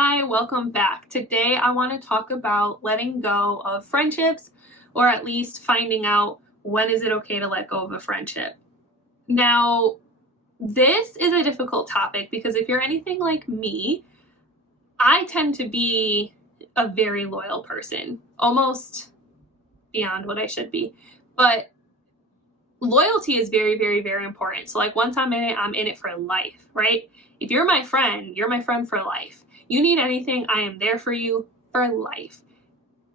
Hi, welcome back. Today I want to talk about letting go of friendships, or at least finding out when is it okay to let go of a friendship. Now, this is a difficult topic because if you're anything like me, I tend to be a very loyal person, almost beyond what I should be. But loyalty is very, very, very important. So, like, once I'm in it for life, right? If you're my friend for life. You need anything, I am there for you for life.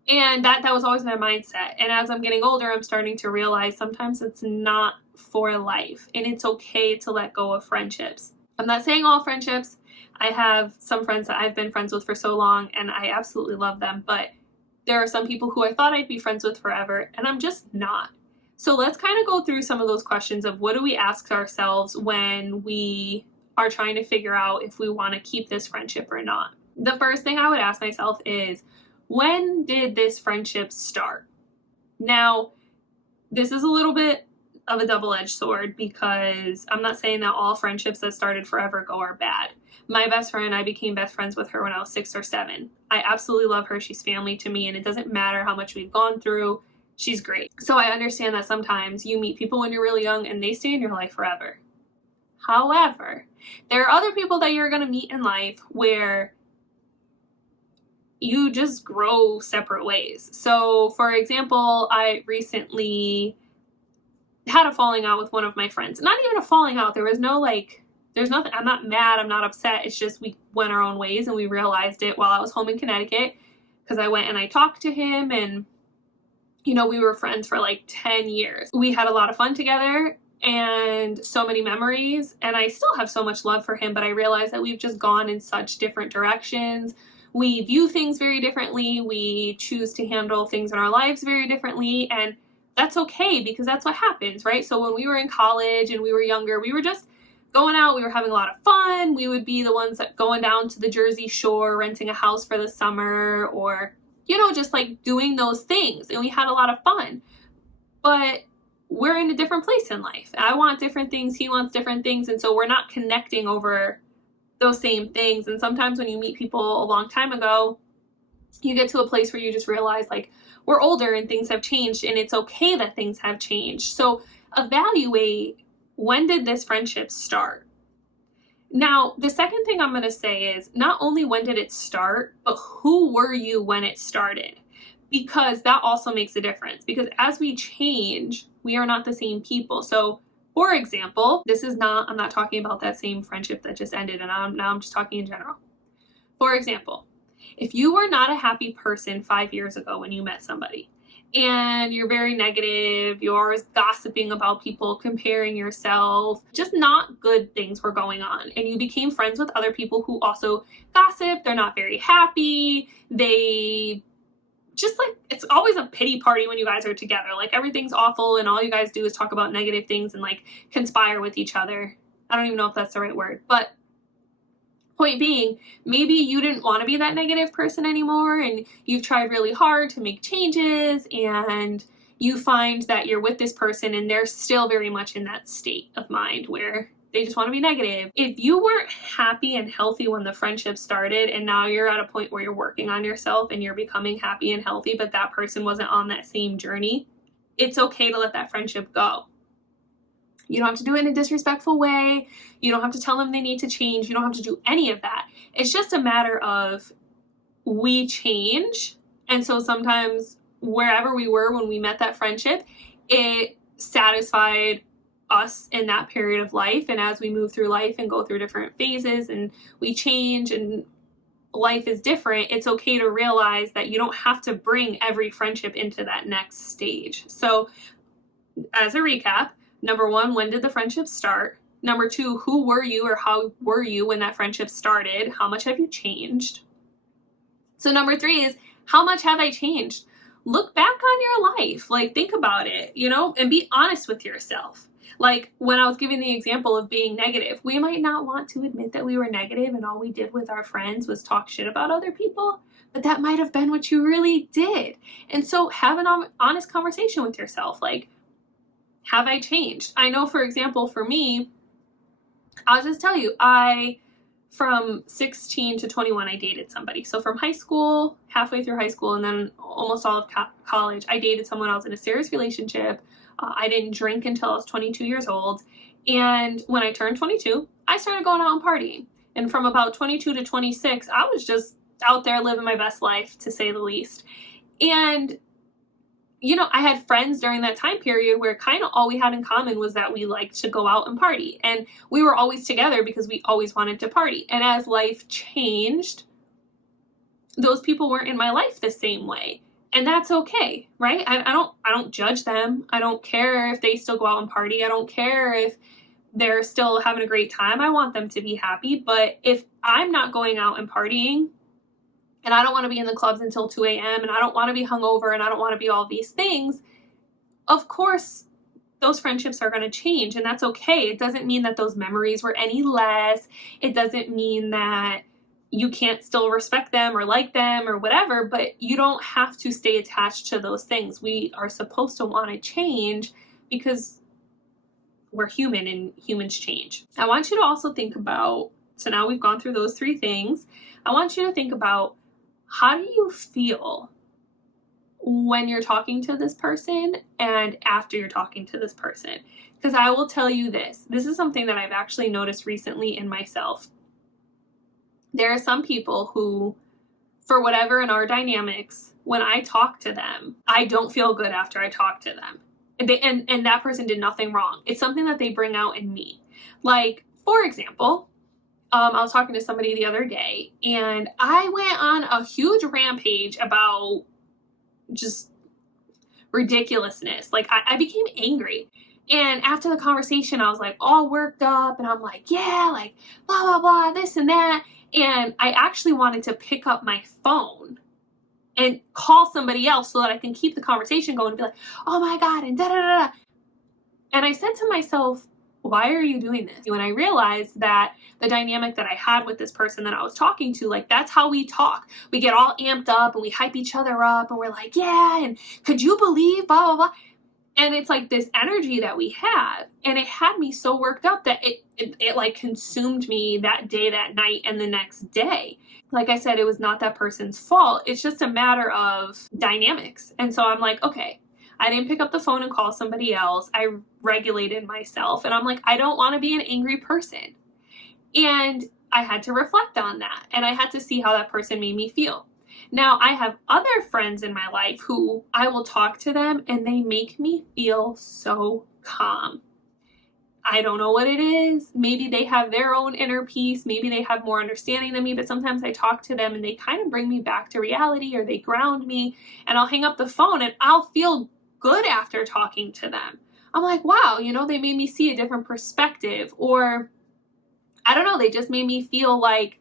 And that was always my mindset. And as I'm getting older, I'm starting to realize sometimes it's not for life. And it's okay to let go of friendships. I'm not saying all friendships. I have some friends that I've been friends with for so long, and I absolutely love them. But there are some people who I thought I'd be friends with forever, and I'm just not. So let's kind of go through some of those questions of what do we ask ourselves when we are trying to figure out if we want to keep this friendship or not. The first thing I would ask myself is, when did this friendship start? Now, this is a little bit of a double-edged sword because I'm not saying that all friendships that started forever ago are bad. My best friend, I became best friends with her when I was 6 or 7. I absolutely love her. She's family to me, and it doesn't matter how much we've gone through. She's great. So I understand that sometimes you meet people when you're really young and they stay in your life forever. However, there are other people that you're going to meet in life where you just grow separate ways. So, for example, I recently had a falling out with one of my friends. Not even a falling out. There was no there's nothing, I'm not mad, I'm not upset. It's just we went our own ways and we realized it while I was home in Connecticut because I went and I talked to him and, we were friends for like 10 years. We had a lot of fun together and so many memories, and I still have so much love for him, but I realized that we've just gone in such different directions. We view things very differently. We choose to handle things in our lives very differently, and that's okay because that's what happens, right? So when we were in college and we were younger, we were just going out, we were having a lot of fun. We would be the ones that going down to the Jersey Shore, renting a house for the summer, or, just like doing those things, and we had a lot of fun. But we're in a different place in life. I want different things, he wants different things, and so we're not connecting over those same things. And sometimes when you meet people a long time ago, you get to a place where you just realize we're older and things have changed, and it's okay that things have changed. So evaluate, when did this friendship start? Now, the second thing I'm going to say is not only when did it start, but who were you when it started? Because that also makes a difference. Because as we change, we are not the same people. So, for example, I'm not talking about that same friendship that just ended, and now I'm just talking in general. For example, if you were not a happy person 5 years ago when you met somebody, and you're very negative, you're always gossiping about people, comparing yourself, just not good things were going on, and you became friends with other people who also gossip, they're not very happy, they just it's always a pity party when you guys are together. Everything's awful and all you guys do is talk about negative things and conspire with each other. I don't even know if that's the right word, but point being, maybe you didn't want to be that negative person anymore and you've tried really hard to make changes, and you find that you're with this person and they're still very much in that state of mind where they just want to be negative. If you weren't happy and healthy when the friendship started, and now you're at a point where you're working on yourself and you're becoming happy and healthy, but that person wasn't on that same journey, it's okay to let that friendship go. You don't have to do it in a disrespectful way. You don't have to tell them they need to change. You don't have to do any of that. It's just a matter of we change. And so sometimes wherever we were when we met that friendship, it satisfied us in that period of life. And as we move through life and go through different phases and we change and life is different, it's okay to realize that you don't have to bring every friendship into that next stage. So as a recap, number 1, when did the friendship start? Number 2, who were you or how were you when that friendship started? How much have you changed? So number 3 is, how much have I changed? Look back on your life. Think about it, and be honest with yourself. When I was giving the example of being negative, we might not want to admit that we were negative and all we did with our friends was talk shit about other people, but that might have been what you really did. And so have an honest conversation with yourself. Have I changed? I know, for example, for me, I'll just tell you, I from 16 to 21, I dated somebody. So from high school, halfway through high school, and then almost all of college, I dated someone else in a serious relationship. I didn't drink until I was 22 years old. And when I turned 22, I started going out and partying. And from about 22 to 26, I was just out there living my best life, to say the least. And, you know, I had friends during that time period where kind of all we had in common was that we liked to go out and party. And we were always together because we always wanted to party. And as life changed, those people weren't in my life the same way. And that's okay, right? I don't judge them. I don't care if they still go out and party. I don't care if they're still having a great time. I want them to be happy. But if I'm not going out and partying, and I don't want to be in the clubs until 2 a.m., and I don't want to be hungover, and I don't want to be all these things, of course, those friendships are going to change, and that's okay. It doesn't mean that those memories were any less. It doesn't mean that you can't still respect them or like them or whatever, but you don't have to stay attached to those things. We are supposed to want to change because we're human and humans change. I want you to also think about, so now we've gone through those 3 things, I want you to think about, how do you feel when you're talking to this person and after you're talking to this person? Because I will tell you this is something that I've actually noticed recently in myself. There are some people who, for whatever in our dynamics, when I talk to them, I don't feel good after I talk to them. And that person did nothing wrong. It's something that they bring out in me. Like, for example, I was talking to somebody the other day, and I went on a huge rampage about just ridiculousness. Like, I became angry. And after the conversation, I was like all worked up, and I'm like, yeah, like blah, blah, blah, this and that. And I actually wanted to pick up my phone and call somebody else so that I can keep the conversation going and be like, oh my God, and da da da da. And I said to myself, why are you doing this? When I realized that the dynamic that I had with this person that I was talking to, like, that's how we talk. We get all amped up and we hype each other up and we're like, yeah, and could you believe blah, blah, blah. And it's like this energy that we had, and it had me so worked up that it like consumed me that day, that night, and the next day. Like I said, it was not that person's fault. It's just a matter of dynamics. And so I'm like, okay, I didn't pick up the phone and call somebody else. I regulated myself, and I'm like, I don't want to be an angry person. And I had to reflect on that, and I had to see how that person made me feel. Now, I have other friends in my life who I will talk to them and they make me feel so calm. I don't know what it is. Maybe they have their own inner peace. Maybe they have more understanding than me, but sometimes I talk to them and they kind of bring me back to reality, or they ground me, and I'll hang up the phone and I'll feel good after talking to them. I'm like, wow, you know, they made me see a different perspective, or I don't know, they just made me feel like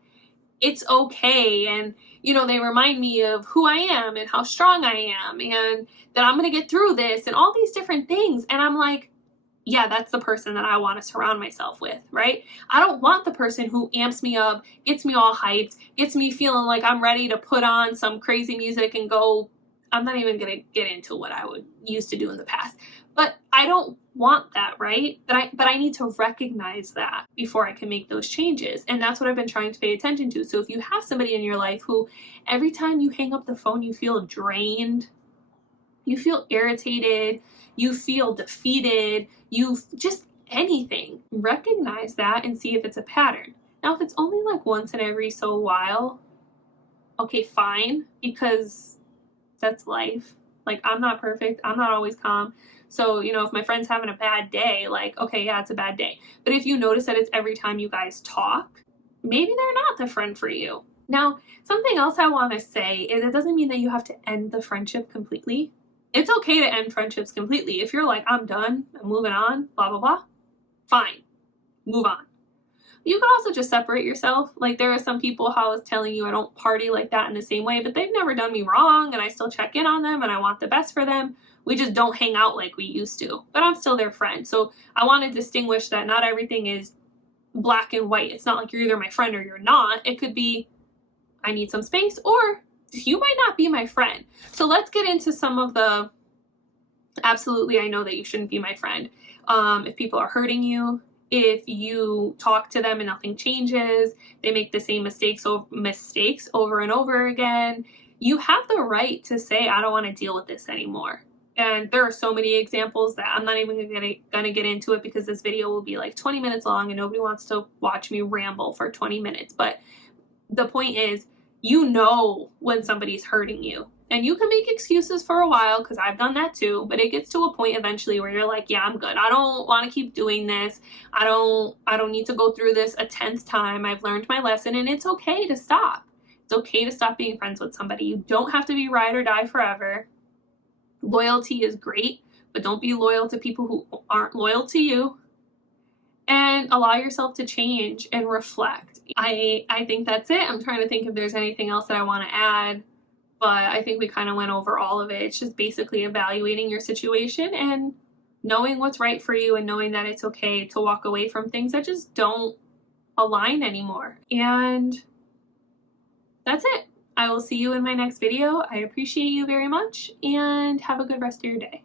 it's okay. And, you know, they remind me of who I am and how strong I am and that I'm going to get through this and all these different things. And I'm like, yeah, that's the person that I want to surround myself with, right? I don't want the person who amps me up, gets me all hyped, gets me feeling like I'm ready to put on some crazy music and go. I'm not even going to get into what I would used to do in the past, but I don't want that, right? But I need to recognize that before I can make those changes. And that's what I've been trying to pay attention to. So if you have somebody in your life who every time you hang up the phone, you feel drained, you feel irritated, you feel defeated, you just anything, recognize that and see if it's a pattern. Now, if it's only like once in every so while, okay, fine, because that's life. Like, I'm not perfect. I'm not always calm. So, you know, if my friend's having a bad day, like, okay, yeah, it's a bad day. But if you notice that it's every time you guys talk, maybe they're not the friend for you. Now, something else I want to say is it doesn't mean that you have to end the friendship completely. It's okay to end friendships completely. If you're like, I'm done, I'm moving on, blah, blah, blah, fine, move on. You can also just separate yourself. Like, there are some people, how I was telling you, I don't party like that in the same way, but they've never done me wrong, and I still check in on them, and I want the best for them. We just don't hang out like we used to, but I'm still their friend. So I want to distinguish that not everything is black and white. It's not like you're either my friend or you're not. It could be, I need some space, or you might not be my friend. So let's get into some of the, absolutely, I know that you shouldn't be my friend. If people are hurting you, if you talk to them and nothing changes, they make the same mistakes over and over again, you have the right to say, I don't want to deal with this anymore. And there are so many examples that I'm not even gonna get into it, because this video will be like 20 minutes long and nobody wants to watch me ramble for 20 minutes. But the point is, you know when somebody's hurting you. And you can make excuses for a while, because I've done that too, but it gets to a point eventually where you're like, yeah, I'm good. I don't want to keep doing this. I don't need to go through this a 10th time. I've learned my lesson, and it's okay to stop. It's okay to stop being friends with somebody. You don't have to be ride or die forever. Loyalty is great, but don't be loyal to people who aren't loyal to you. And allow yourself to change and reflect. I think that's it. I'm trying to think if there's anything else that I want to add, but I think we kind of went over all of it. It's just basically evaluating your situation and knowing what's right for you, and knowing that it's okay to walk away from things that just don't align anymore. And that's it. I will see you in my next video. I appreciate you very much, and have a good rest of your day.